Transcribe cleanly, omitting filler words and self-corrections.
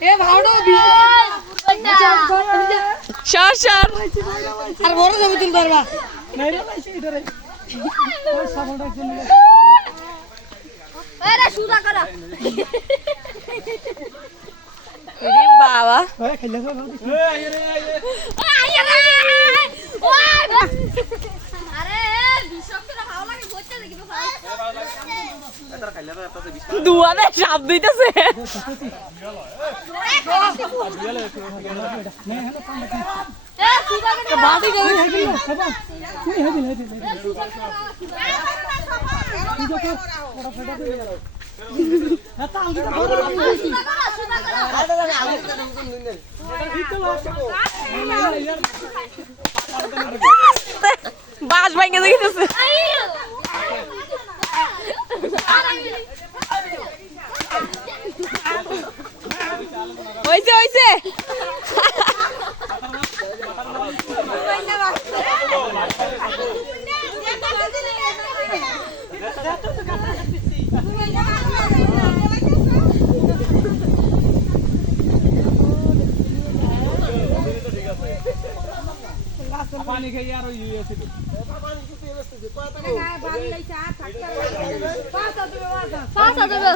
এ ভাড়া সর সর আর বড় ছবি তুলতে পারবা বাবা দুয়ারে সাপ দিতেছে বাস ভাঙে দিতেছে হইছে হইছে পানি খেয়ে আর ওই আছে